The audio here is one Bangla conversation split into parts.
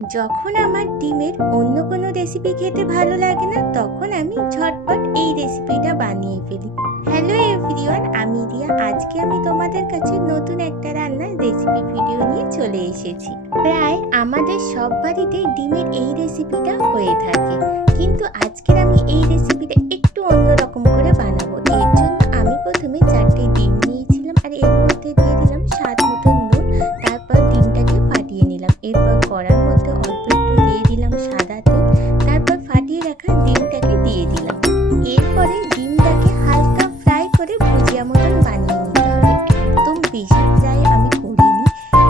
যখন আমার ডিমের অন্য কোনো রেসিপি খেতে ভালো লাগে না, তখন আমি ঝটপট এই রেসিপিটা বানিয়ে ফেলি। হ্যালো এভরিওয়ান, আমি রিয়া। আজকে আমি তোমাদের কাছে নতুন একটা রান্নার রেসিপি ভিডিও নিয়ে চলে এসেছি। প্রায় আমাদের সব বাড়িতে ডিমের এই রেসিপিটা হয়ে থাকে, কিন্তু আজকের আমি এই রেসিপিটা একটু অন্যরকম করে বানাবো। এর জন্য আমি প্রথমে 4টে ডিম নিয়েছিলাম, আর এর মধ্যে দিয়ে দিলাম স্বাদ মতন নুন। তারপর ডিমটাকে ফাটিয়ে নিলাম। এরপর কড়ার মধ্যে অল্প একটু দিয়ে দিলাম সাদা তেল। তারপর ফাটিয়ে রাখা ডিমটাকে দিয়ে দিলাম। এরপরে ডিমটাকে হালকা ফ্রাই করে ভুজিয়া মতন বানিয়ে নিতে হবে। একদম বেশি ফ্রাই আমি করিনি,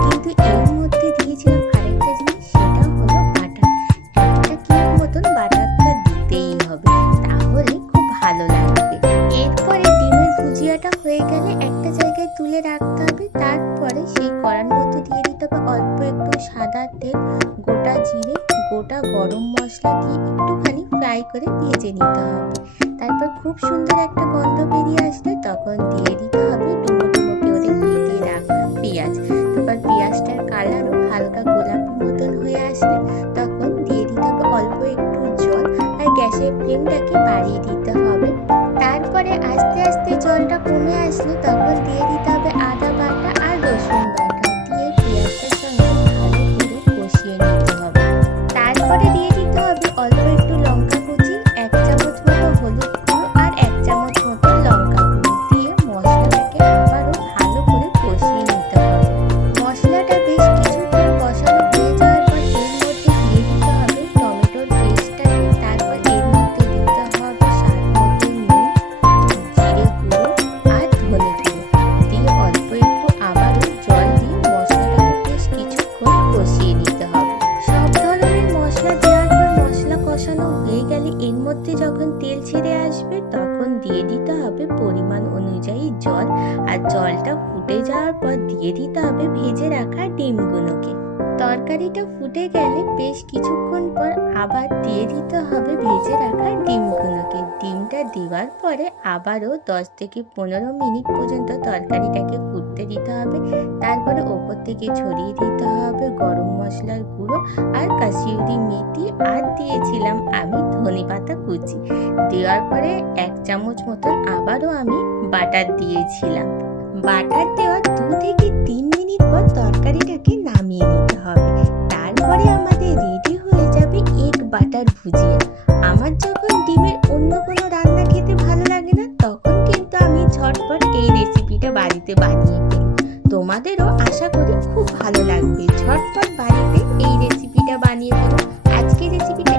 কিন্তু এর মধ্যে দিয়েছিলাম আরেকটা জিনিস, সেটা হলো বাটার। একটা কিউব মতন বাটারটা দিতেই হবে, তাহলে খুব ভালো লাগবে। এরপরে ডিমের ভুজিয়াটা হয়ে গেলে একটা জায়গায় তুলে রাখতে হবে। তারপরে সেই কড়ার মধ্যে দিয়ে দিতে হবে অল্প একটু সাদা তেল, গোটা জিরে, গোটা গরম মশলা দিয়ে একটুখানি ফ্রাই করে ভেজে নিতে হবে। তারপর খুব সুন্দর একটা গন্ধ বেরিয়ে আসলে তখন দিয়ে দিতে হবে ডুমো ডুমো করে কেটে রাখা পেঁয়াজ। তারপর পেঁয়াজটার কালারও হালকা গোলাপি মতন হয়ে আসলে তখন দিয়ে দিতে হবে অল্প একটু জল, আর গ্যাসের ফ্লেমটাকে বাড়িয়ে দিতে হবে। তারপরে আস্তে আস্তে জলটা কমে আসলে তখন দিয়ে দিতে হবে আদা বাটা আর রসুন বাটা, দিয়ে পেঁয়াজটার সঙ্গে ভালো করে কষিয়ে নিতে হবে। তারপরে দিয়ে দিতে হবে অল্প একটু লঙ্কা কুচি, 1 চামচ মতো হলুদ গুঁড়ো আর 1 চামচ মতো লঙ্কা গুঁড়ো দিয়ে মশলাটাকে আবারও ভালো করে কষিয়ে নিতে হবে। মশলাটা বেশ কিছুক্ষণ কষানো হয়ে যাওয়ার পর এর মধ্যে দিয়ে দিতে হবে টমেটোর পেস্টটাকে। তারপর এর মধ্যে দিতে হবে স্বাদ মতো নুন, জিরে গুঁড়ো আর ধনে গুঁড়ো দিয়ে অল্প একটু আবারও জল দিয়ে মশলাটাকে বেশ কিছুক্ষণ কষিয়ে নিতে হবে। সব ধরনের মশলা দেওয়ার পর মশলা কষানো হয়ে গেলে এর মধ্যে যখন তেল ছেড়ে আসবে তখন দিয়ে দিতে হবে পরিমাণ অনুযায়ী জল, আর জলটা ফুটে যাওয়ার পর দিয়ে দিতে হবে ভেজে রাখা ডিমগুলোকে। তরকারিটা ফুটে গেলে বেশ কিছুক্ষণ পর আবার দিয়ে দিতে হবে ভেজে রাখা ডিমগুলোকে। ডিমটা দেওয়ার পরে আবারও 10 থেকে 15 মিনিট পর্যন্ত তরকারিটাকে ফুটতে দিতে হবে। তারপরে ওপর থেকে ছড়িয়ে দিতে হবে গরম মশলার গুঁড়ো আর কাসুরি মেথি, আর দিয়েছিলাম আমি ধনেপাতা কুচি। দেওয়ার পরে 1 চামচ মতন আবারও আমি বাটার দিয়েছিলাম। বাটার দেওয়ার 2 থেকে 3 মিনিট পর তরকারিটাকে নামিয়ে নিতে হবে। তারপরে আমাদের রেডি হয়ে যাবে এগ বাটার ভুজিয়া। আমার যখন ডিমের অন্য কোনো রান্না খেতে ভালো লাগে না, তখন কিন্তু আমি ঝটপট এই রেসিপিটা বাড়িতে বানিয়ে ফেলি। তোমাদেরও আশা করি খুব ভালো লাগবে। ঝটপট বাড়িতে এই রেসিপিটা বানিয়ে ফেলো। আজকের রেসিপিটা